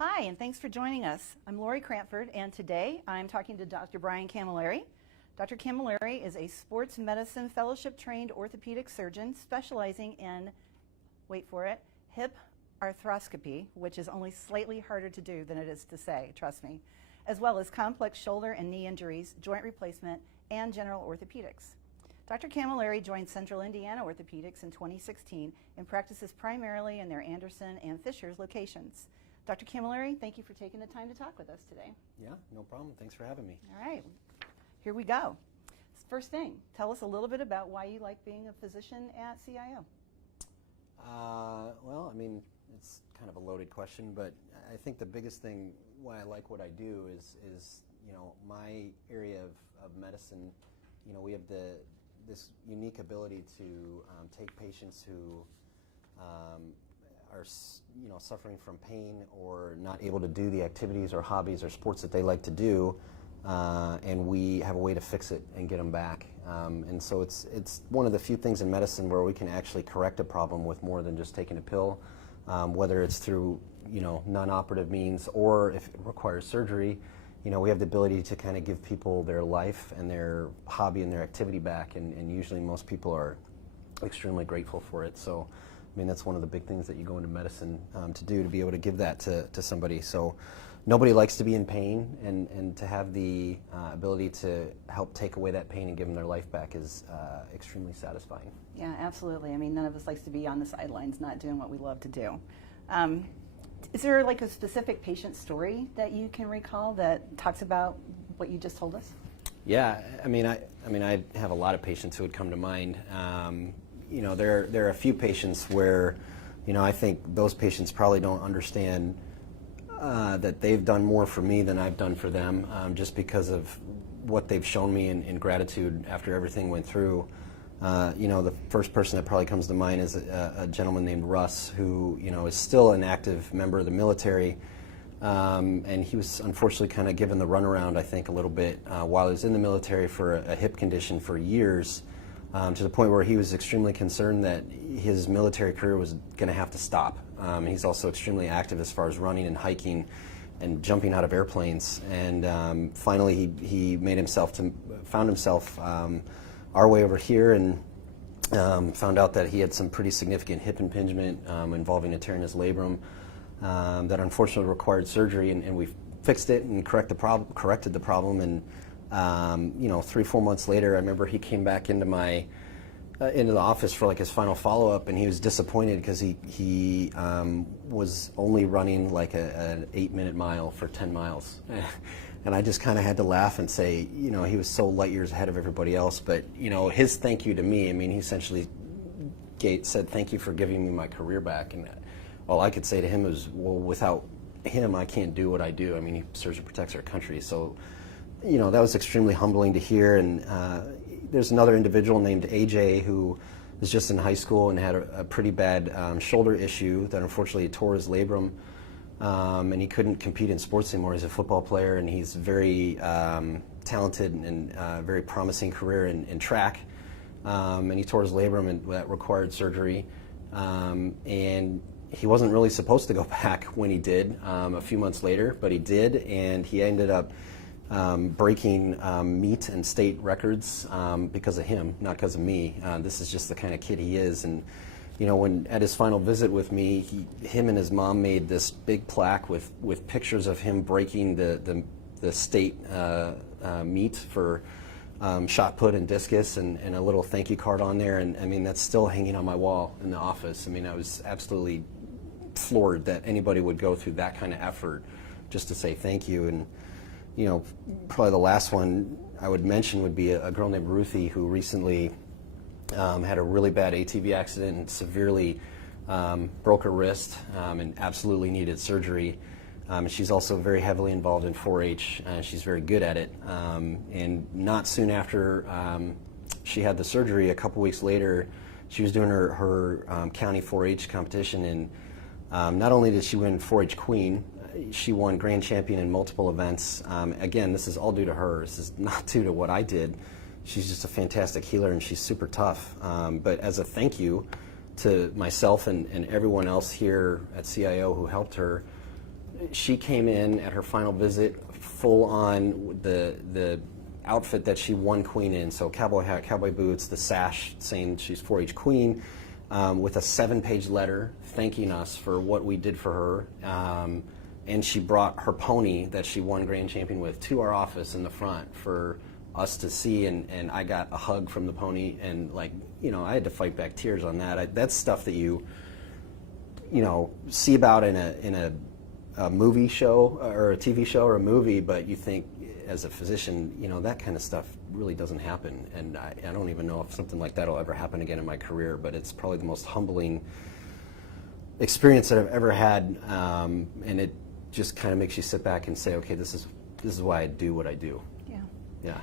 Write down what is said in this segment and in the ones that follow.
Hi, and thanks for joining us. I'm Lori Cranford, and today I'm talking to Dr. Brian Camilleri. Dr. Camilleri is a sports medicine fellowship-trained orthopedic surgeon specializing in, wait for it, hip arthroscopy, which is only slightly harder to do than it is to say, trust me, as well as complex shoulder and knee injuries, joint replacement, and general orthopedics. Dr. Camilleri joined Central Indiana Orthopedics in 2016 and practices primarily in their Anderson and Fishers locations. Dr. Camilleri, thank you for taking the time to talk with us today. Yeah, no problem. Thanks for having me. All right, here we go. First thing, tell us a little bit about why you like being a physician at CIO. Well, I mean, it's kind of a loaded question, but I think the biggest thing why I like what I do is my area of medicine, we have this unique ability to take patients who are suffering from pain or not able to do the activities or hobbies or sports that they like to do, and we have a way to fix it and get them back. And so it's one of the few things in medicine where we can actually correct a problem with more than just taking a pill, whether it's through non-operative means or if it requires surgery. We have the ability to kind of give people their life and their hobby and their activity back, and usually most people are extremely grateful for it. So I mean, that's one of the big things that you go into medicine to do, to be able to give that to somebody. So nobody likes to be in pain, and to have the ability to help take away that pain and give them their life back is extremely satisfying. Yeah, absolutely. I mean, none of us likes to be on the sidelines not doing what we love to do. Is there like a specific patient story that you can recall that talks about what you just told us? Yeah, I mean, I have a lot of patients who would come to mind. There are a few patients where, I think those patients probably don't understand that they've done more for me than I've done for them, just because of what they've shown me in gratitude after everything went through. The first person that probably comes to mind is a gentleman named Russ, who, is still an active member of the military. And he was unfortunately kind of given the runaround, I think, a little bit while he was in the military for a hip condition for years. To the point where he was extremely concerned that his military career was going to have to stop. He's also extremely active as far as running and hiking and jumping out of airplanes. And finally, he found himself our way over here, and found out that he had some pretty significant hip impingement involving a tear in his labrum that unfortunately required surgery. And we fixed it and corrected the problem. And 3-4 months later, I remember he came back into the office for like his final follow-up, and he was disappointed because he was only running like an 8-minute mile for 10 miles. And I just kind of had to laugh and say, he was so light years ahead of everybody else. But, his thank you to me, I mean, he essentially said, thank you for giving me my career back. And all I could say to him was, well, without him, I can't do what I do. I mean, he serves and protects our country. So that was extremely humbling to hear. And there's another individual named AJ who was just in high school and had a pretty bad shoulder issue that unfortunately tore his labrum, and he couldn't compete in sports anymore. He's a football player, and he's very talented and very promising career in track. And he tore his labrum, and that required surgery. And he wasn't really supposed to go back when he did a few months later, but he did, and he ended up breaking meet and state records because of him, not because of me. This is just the kind of kid he is. And when at his final visit with me, him and his mom made this big plaque with pictures of him breaking the state meet for shot put and discus, and a little thank you card on there. And I mean, that's still hanging on my wall in the office. I mean, I was absolutely floored that anybody would go through that kind of effort just to say thank you. And probably the last one I would mention would be a girl named Ruthie, who recently had a really bad ATV accident and severely broke her wrist and absolutely needed surgery. She's also very heavily involved in 4-H. She's very good at it. And not soon after she had the surgery, a couple weeks later, she was doing her county 4-H competition. And not only did she win 4-H Queen, she won grand champion in multiple events. Again, this is all due to her. This is not due to what I did. She's just a fantastic healer, and she's super tough. But as a thank you to myself and everyone else here at CIO who helped her, she came in at her final visit full on the outfit that she won queen in, so cowboy hat, cowboy boots, the sash saying she's 4-H queen, with a 7-page letter thanking us for what we did for her. And she brought her pony that she won grand champion with to our office in the front for us to see, and I got a hug from the pony, and like, you know, I had to fight back tears on that. That's stuff that you know, see about in a movie show or a TV show or a movie, but you think as a physician, you know, that kind of stuff really doesn't happen, and I don't even know if something like that will ever happen again in my career, but it's probably the most humbling experience that I've ever had, and it just kind of makes you sit back and say, okay, this is why I do what I do. Yeah. Yeah.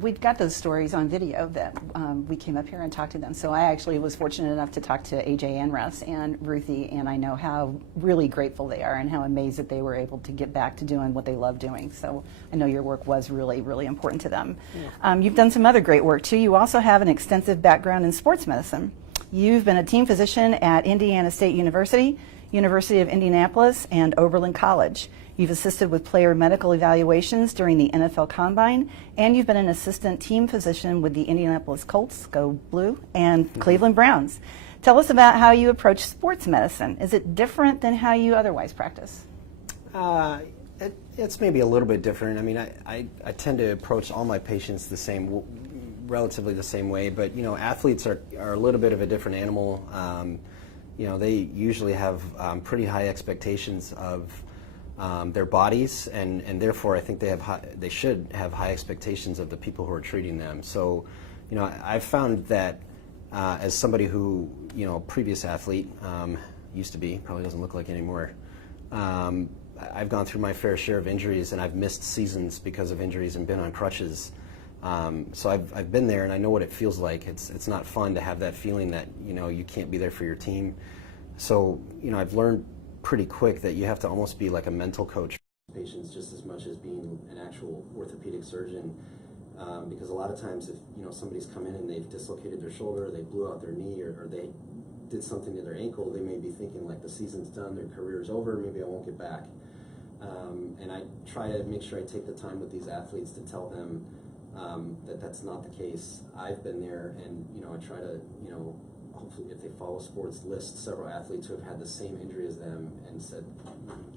We've got those stories on video that we came up here and talked to them. So I actually was fortunate enough to talk to AJ and Russ and Ruthie, and I know how really grateful they are and how amazed that they were able to get back to doing what they love doing. So I know your work was really, really important to them. Yeah. You've done some other great work too. You also have an extensive background in sports medicine. You've been a team physician at Indiana State University, University of Indianapolis, and Oberlin College. You've assisted with player medical evaluations during the NFL Combine, and you've been an assistant team physician with the Indianapolis Colts, go Blue, and Cleveland Browns. Tell us about how you approach sports medicine. Is it different than how you otherwise practice? It's maybe a little bit different. I mean, I tend to approach all my patients relatively the same way, but you know, athletes are a little bit of a different animal. You know, they usually have pretty high expectations of their bodies, and therefore I think they should have high expectations of the people who are treating them. So, you know, I've found that as somebody who, you know, previous athlete, used to be, probably doesn't look like anymore, I've gone through my fair share of injuries, and I've missed seasons because of injuries and been on crutches. So I've been there, and I know what it feels like. It's not fun to have that feeling that, you know, you can't be there for your team. So, you know, I've learned pretty quick that you have to almost be like a mental coach for patients just as much as being an actual orthopedic surgeon, because a lot of times if, you know, somebody's come in and they've dislocated their shoulder, they blew out their knee, or they did something to their ankle, they may be thinking like the season's done, their career's over, maybe I won't get back. And I try to make sure I take the time with these athletes to tell them that that's not the case. I've been there, and you know, I try to, you know, hopefully if they follow sports, list several athletes who have had the same injury as them, and said,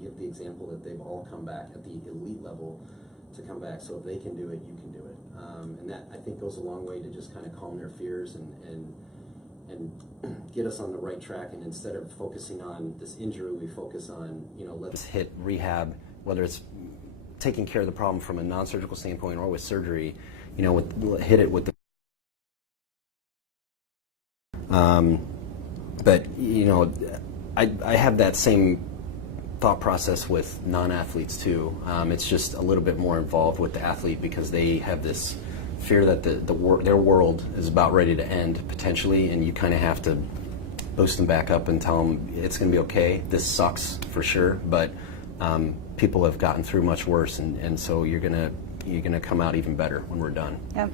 give the example that they've all come back at the elite level to come back. So if they can do it, you can do it. And that, I think, goes a long way to just kind of calm their fears and get us on the right track. And instead of focusing on this injury, we focus on, you know, let's hit rehab, whether it's taking care of the problem from a non-surgical standpoint or with surgery, you know, hit it with the. But you know, I have that same thought process with non-athletes too. It's just a little bit more involved with the athlete because they have this fear that their world is about ready to end potentially, and you kind of have to boost them back up and tell them it's going to be okay. This sucks for sure, but people have gotten through much worse, and so you're gonna come out even better when we're done. Yep.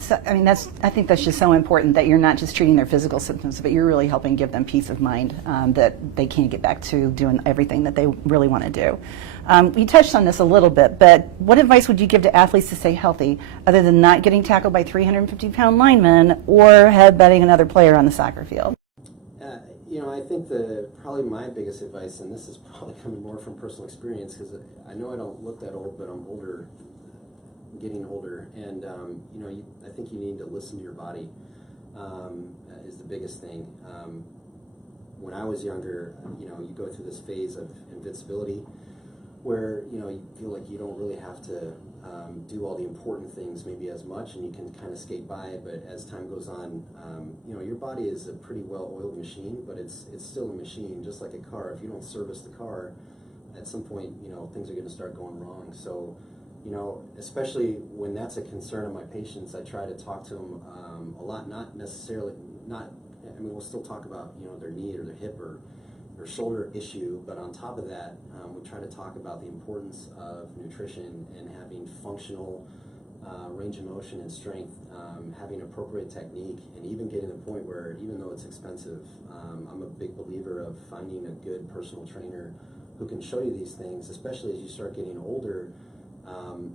So, I mean, I think that's just so important that you're not just treating their physical symptoms, but you're really helping give them peace of mind that they can get back to doing everything that they really want to do. You touched on this a little bit, but what advice would you give to athletes to stay healthy other than not getting tackled by 350-pound linemen or headbutting another player on the soccer field? You know, I think probably my biggest advice, and this is probably coming more from personal experience, because I know I don't look that old, but I'm older. Getting older, and you know, I think you need to listen to your body is the biggest thing. When I was younger, you know, you go through this phase of invincibility where, you know, you feel like you don't really have to do all the important things maybe as much, and you can kind of skate by it. But as time goes on, you know, your body is a pretty well-oiled machine, but it's still a machine, just like a car. If you don't service the car, at some point, you know, things are going to start going wrong. So, you know, especially when that's a concern of my patients, I try to talk to them a lot, not necessarily, I mean, we'll still talk about, you know, their knee or their hip or their shoulder issue, but on top of that, we try to talk about the importance of nutrition and having functional range of motion and strength, having appropriate technique, and even getting to the point where, even though it's expensive, I'm a big believer of finding a good personal trainer who can show you these things, especially as you start getting older.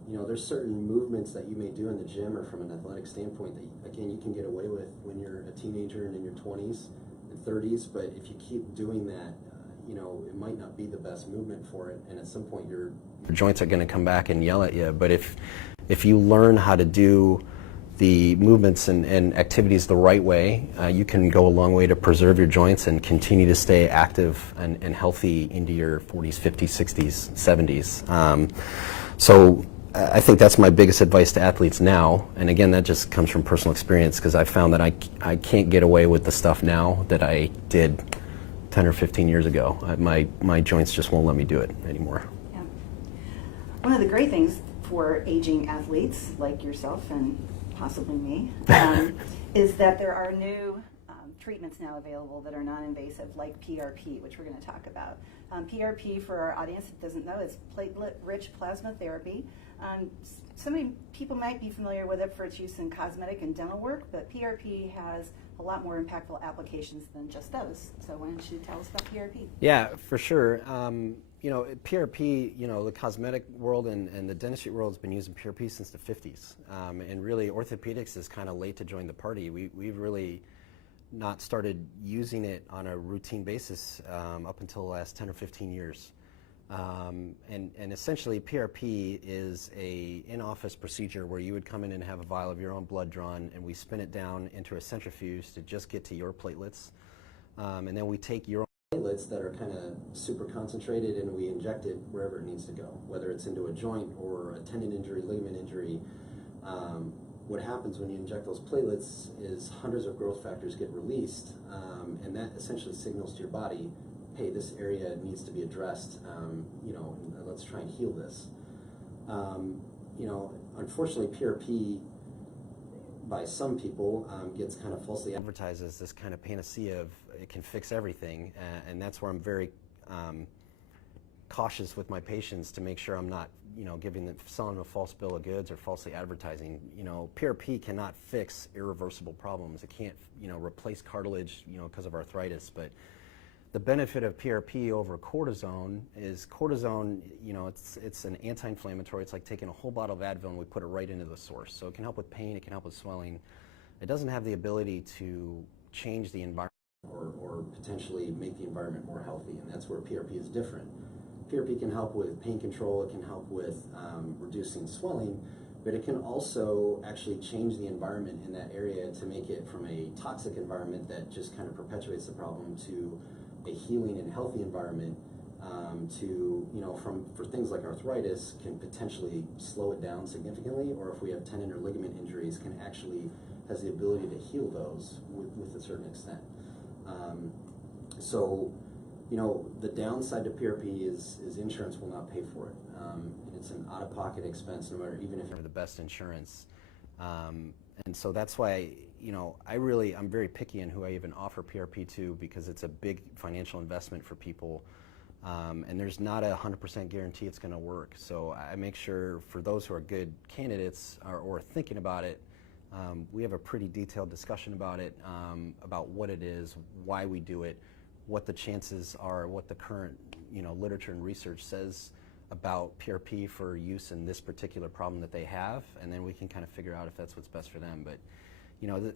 You know, there's certain movements that you may do in the gym or from an athletic standpoint that, again, you can get away with when you're a teenager and in your 20s and 30s, but if you keep doing that, you know, it might not be the best movement for it, and at some point your joints are going to come back and yell at you. But if you learn how to do the movements and activities the right way, you can go a long way to preserve your joints and continue to stay active and healthy into your 40s, 50s, 60s, 70s. So I think that's my biggest advice to athletes now. And again, that just comes from personal experience, because I found that I can't get away with the stuff now that I did 10 or 15 years ago. My joints just won't let me do it anymore. Yeah. One of the great things for aging athletes like yourself and possibly me is that there are new treatments now available that are non-invasive, like PRP, which we're going to talk about. PRP, for our audience that doesn't know, is platelet-rich plasma therapy. So many people might be familiar with it for its use in cosmetic and dental work, but PRP has a lot more impactful applications than just those. So why don't you tell us about PRP? Yeah, for sure. You know, PRP, you know, the cosmetic world and the dentistry world has been using PRP since the 50s. And really, orthopedics is kind of late to join the party. We've really not started using it on a routine basis up until the last 10 or 15 years. And essentially, PRP is a in-office procedure where you would come in and have a vial of your own blood drawn, and we spin it down into a centrifuge to just get to your platelets. And then we take your platelets that are kind of super concentrated, and we inject it wherever it needs to go, whether it's into a joint or a tendon injury, ligament injury. What happens when you inject those platelets is hundreds of growth factors get released, and that essentially signals to your body, hey, this area needs to be addressed, you know, let's try and heal this. You know, unfortunately, PRP, by some people, gets kind of falsely advertised as this kind of panacea of it can fix everything, and that's where I'm very cautious with my patients to make sure I'm not, you know, selling them a false bill of goods or falsely advertising. You know, PRP cannot fix irreversible problems. It can't, you know, replace cartilage, you know, because of arthritis. But the benefit of PRP over cortisone is cortisone, you know, it's an anti-inflammatory. It's like taking a whole bottle of Advil and we put it right into the source. So it can help with pain. It can help with swelling. It doesn't have the ability to change the environment or potentially make the environment more healthy, and that's where PRP is different. PRP can help with pain control, it can help with reducing swelling, but it can also actually change the environment in that area to make it from a toxic environment that just kind of perpetuates the problem to a healing and healthy environment, to, you know, for things like arthritis, can potentially slow it down significantly, or if we have tendon or ligament injuries, can actually has the ability to heal those with a certain extent. So, you know, the downside to PRP is insurance will not pay for it. It's an out-of-pocket expense, no matter, even if you have the best insurance. And so that's why, you know, I'm very picky in who I even offer PRP to, because it's a big financial investment for people. And there's not a 100% guarantee it's going to work. So I make sure for those who are good candidates or thinking about it, we have a pretty detailed discussion about it, about what it is, why we do it, what the chances are, what the current, you know, literature and research says about PRP for use in this particular problem that they have, and then we can kind of figure out if that's what's best for them. But, you know,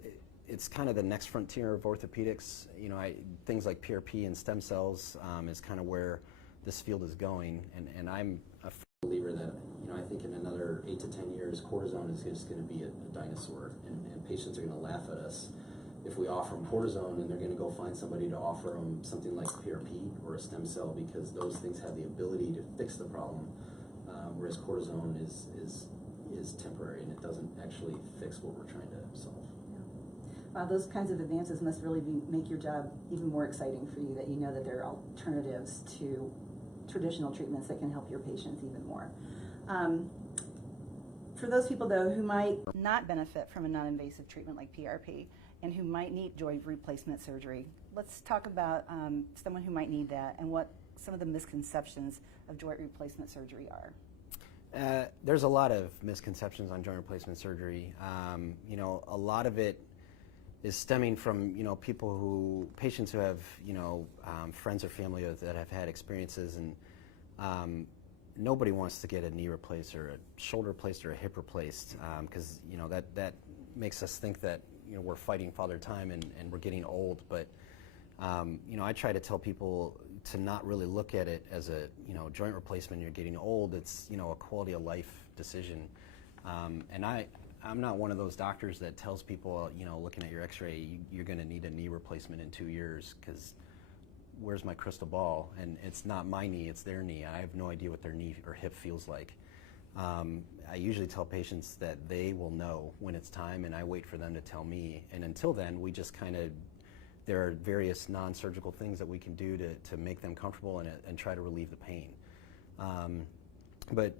it's kind of the next frontier of orthopedics. You know, things like PRP and stem cells is kind of where this field is going, and I'm a believer that, you know, I think in another 8 to 10 years, cortisone is just going to be a dinosaur, and patients are going to laugh at us if we offer them cortisone, and they're going to go find somebody to offer them something like PRP or a stem cell, because those things have the ability to fix the problem, whereas cortisone is temporary and it doesn't actually fix what we're trying to solve. Wow, those kinds of advances must really make your job even more exciting for you, that you know that there are alternatives to traditional treatments that can help your patients even more. For those people, though, who might not benefit from a non-invasive treatment like PRP and who might need joint replacement surgery, let's talk about someone who might need that and what some of the misconceptions of joint replacement surgery are. There's a lot of misconceptions on joint replacement surgery. You know, a lot of it is stemming from, you know, patients who have, you know, friends or family that have had experiences, and nobody wants to get a knee replaced or a shoulder replaced or a hip replaced, because that makes us think that we're fighting Father Time and we're getting old. But I try to tell people to not really look at it as a joint replacement. You're getting old. It's a quality of life decision, and I'm not one of those doctors that tells people, looking at your X-ray, you're going to need a knee replacement in 2 years, because where's my crystal ball? And it's not my knee, it's their knee. I have no idea what their knee or hip feels like. I usually tell patients that they will know when it's time, and I wait for them to tell me. And until then, we just there are various non-surgical things that we can do to make them comfortable and try to relieve the pain. But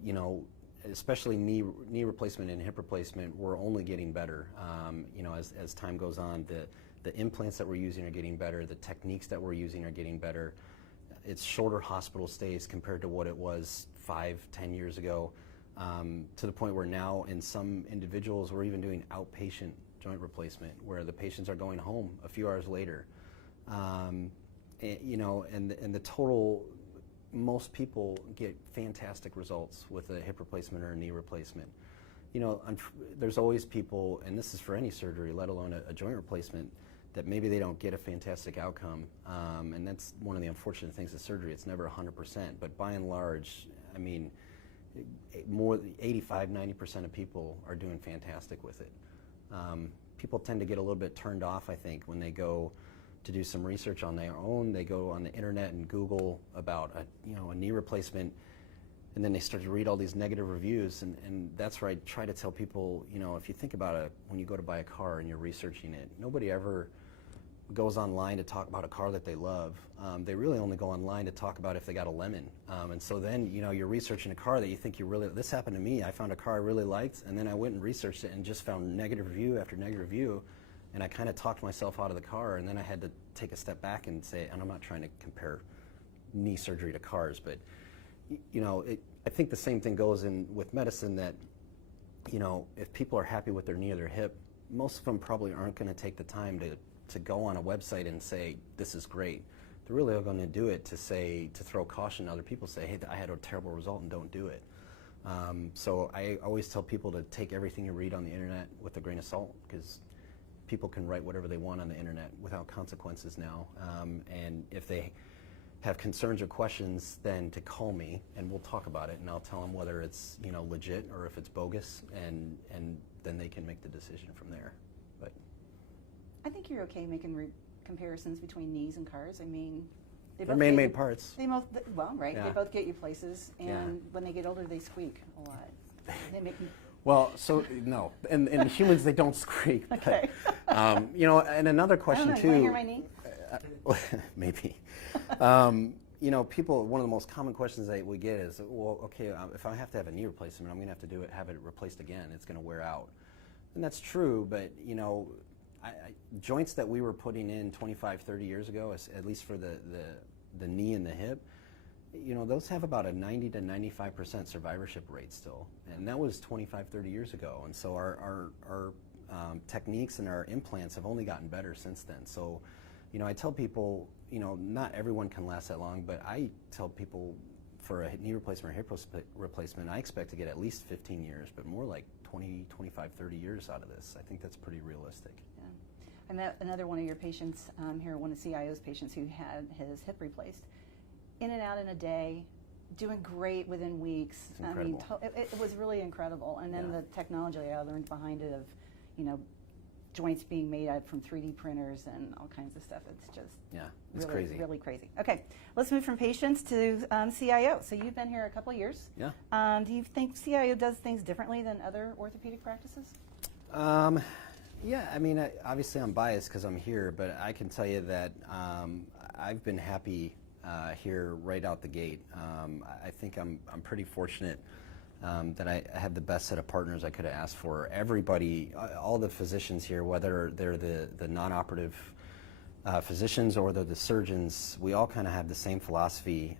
especially knee replacement and hip replacement, we're only getting better. As time goes on, the implants that we're using are getting better. The techniques that we're using are getting better. It's shorter hospital stays compared to what it was 5-10 years ago, to the point where now in some individuals we're even doing outpatient joint replacement, where the patients are going home a few hours later. And the total, most people get fantastic results with a hip replacement or a knee replacement. There's always people, and this is for any surgery, let alone a joint replacement, that maybe they don't get a fantastic outcome. And that's one of the unfortunate things of surgery. It's never 100%, but by and large, more 85-90% of people are doing fantastic with it. People tend to get a little bit turned off, I think, when they go to do some research on their own. They go on the internet and Google about a knee replacement, and then they start to read all these negative reviews, and that's where I try to tell people, if you think about when you go to buy a car and you're researching it, nobody ever goes online to talk about a car that they love. They really only go online to talk about if they got a lemon. And so then, you're researching a car that you think this happened to me. I found a car I really liked, and then I went and researched it and just found negative review after negative review, and I kind of talked myself out of the car, and then I had to take a step back and say, and I'm not trying to compare knee surgery to cars, but I think the same thing goes with medicine, that if people are happy with their knee or their hip, most of them probably aren't going to take the time to go on a website and say, this is great. They're really going to do it to throw caution to other people, say, hey, I had a terrible result, and don't do it. So I always tell people to take everything you read on the internet with a grain of salt, because people can write whatever they want on the internet without consequences now. And if they have concerns or questions, then to call me and we'll talk about it, and I'll tell them whether it's legit or if it's bogus, and then they can make the decision from there. But I think you're okay making comparisons between knees and cars. they're man-made parts. They both, right. Yeah. They both get you places, and Yeah. when they get older, they squeak a lot. They make me. Well, so no, and humans, they don't squeak. Okay. But, and another question I don't too. know, you want to hear my knee? Maybe. People, one of the most common questions that we get is, well, okay, if I have to have a knee replacement, I'm going to have to have it replaced again. It's going to wear out. And that's true, but, joints that we were putting in 25, 30 years ago, at least for the knee and the hip, those have about a 90 to 95% survivorship rate still. And that was 25, 30 years ago. And so our techniques and our implants have only gotten better since then. So, I tell people, not everyone can last that long, but I tell people for a knee replacement or hip replacement, I expect to get at least 15 years, but more like 20, 25, 30 years out of this. I think that's pretty realistic. Yeah. I met another one of your patients here, one of CIO's patients who had his hip replaced. In and out in a day, doing great within weeks. It's incredible. It was really incredible. And then Yeah. the technology I learned behind it of, joints being made out from 3D printers and all kinds of stuff. It's just It's really, crazy. really crazy. Okay, let's move from patients to CIO. So you've been here a couple of years. Yeah. Do you think CIO does things differently than other orthopedic practices? Yeah, obviously I'm biased because I'm here, but I can tell you that I've been happy here right out the gate. I think I'm pretty fortunate that I have the best set of partners I could have asked for. Everybody, all the physicians here, whether they're the non-operative physicians or they're the surgeons, we all kind of have the same philosophy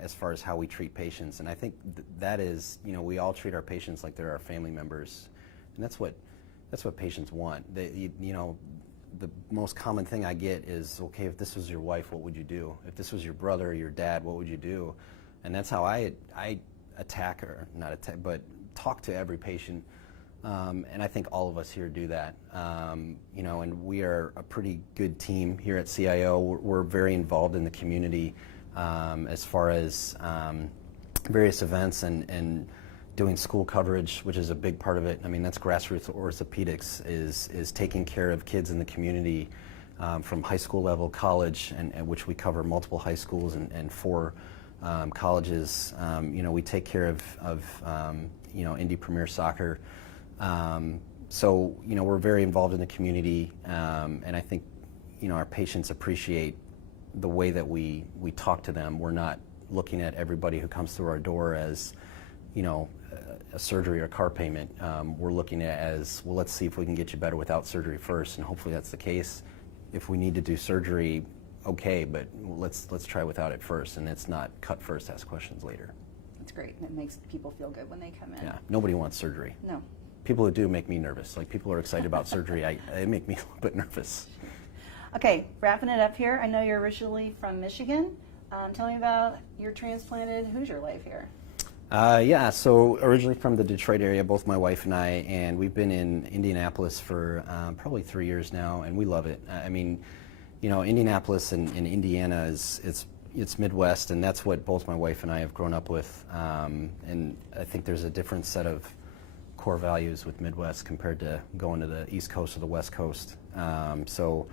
as far as how we treat patients. And I think that is, we all treat our patients like they're our family members, and that's what patients want. The most common thing I get is, okay, if this was your wife, what would you do? If this was your brother or your dad, what would you do? And that's how I attack, or not attack, but talk to every patient. And I think all of us here do that. You know, and we are a pretty good team here at CIO. We're very involved in the community as far as various events and doing school coverage, which is a big part of it. I mean, that's grassroots orthopedics, is taking care of kids in the community from high school level, college, and which we cover multiple high schools and 4 colleges. You know, we take care of you know, Indy Premier Soccer. So, you know, we're very involved in the community, and I think, you know, our patients appreciate the way that we talk to them. We're not looking at everybody who comes through our door as, you know, a surgery or car payment. We're looking at it as, well, let's see if we can get you better without surgery first, and hopefully that's the case. If we need to do surgery, okay, but let's try without it first, and it's not cut first, ask questions later. That's great. It makes people feel good when they come in. Yeah, nobody wants surgery. No. People who do make me nervous. Like, people are excited about surgery, they make me a little bit nervous. Okay, wrapping it up here. I know you're originally from Michigan. Tell me about your transplanted Hoosier life here. Yeah, so originally from the Detroit area, both my wife and I, and we've been in Indianapolis for probably 3 years now, and we love it. I mean, you know, Indianapolis and Indiana it's Midwest, and that's what both my wife and I have grown up with. And I think there's a different set of core values with Midwest compared to going to the East Coast or the West Coast. So,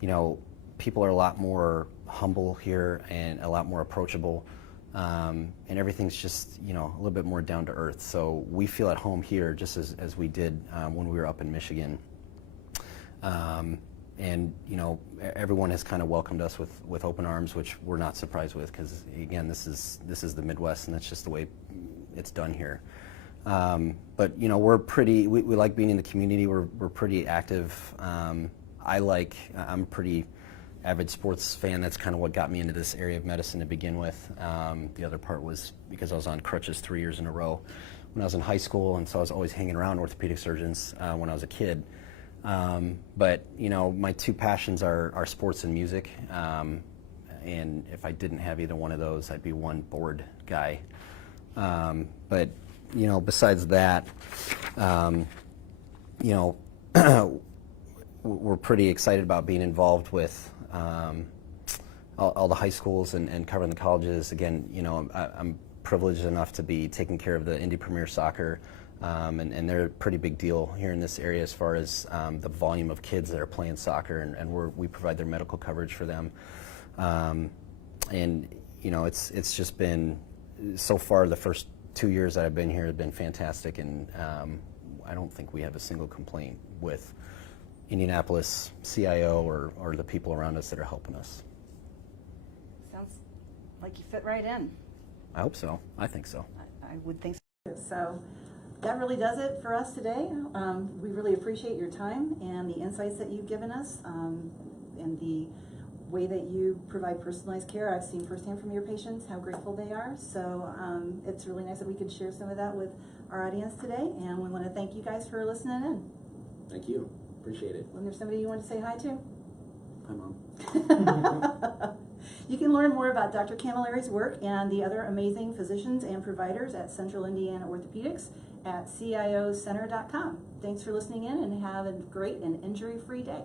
you know, people are a lot more humble here and a lot more approachable. And everything's just, you know, a little bit more down to earth. So we feel at home here just as we did when we were up in Michigan. And, you know, everyone has kind of welcomed us with open arms, which we're not surprised with, because, again, this is the Midwest, and that's just the way it's done here. But, you know, we like being in the community. We're pretty active. I'm a pretty avid sports fan. That's kind of what got me into this area of medicine to begin with. The other part was because I was on crutches 3 years in a row when I was in high school, and so I was always hanging around orthopedic surgeons when I was a kid. But, you know, my 2 passions are sports and music. And if I didn't have either one of those, I'd be one bored guy. But, you know, besides that, you know, we're pretty excited about being involved with all the high schools and covering the colleges. Again, you know, I'm privileged enough to be taking care of the Indy Premier Soccer, and they're a pretty big deal here in this area as far as the volume of kids that are playing soccer, and we provide their medical coverage for them. And, you know, it's just been, so far, the first 2 years that I've been here have been fantastic, and I don't think we have a single complaint with Indianapolis CIO or the people around us that are helping us. Sounds like you fit right in. I hope so. I think so. I would think so. So that really does it for us today. We really appreciate your time and the insights that you've given us, and the way that you provide personalized care. I've seen firsthand from your patients how grateful they are. So it's really nice that we could share some of that with our audience today. And we want to thank you guys for listening in. Thank you. Appreciate it. Was there somebody you want to say hi to? Hi, Mom. You can learn more about Dr. Camilleri's work and the other amazing physicians and providers at Central Indiana Orthopedics at ciocenter.com. Thanks for listening in, and have a great and injury-free day.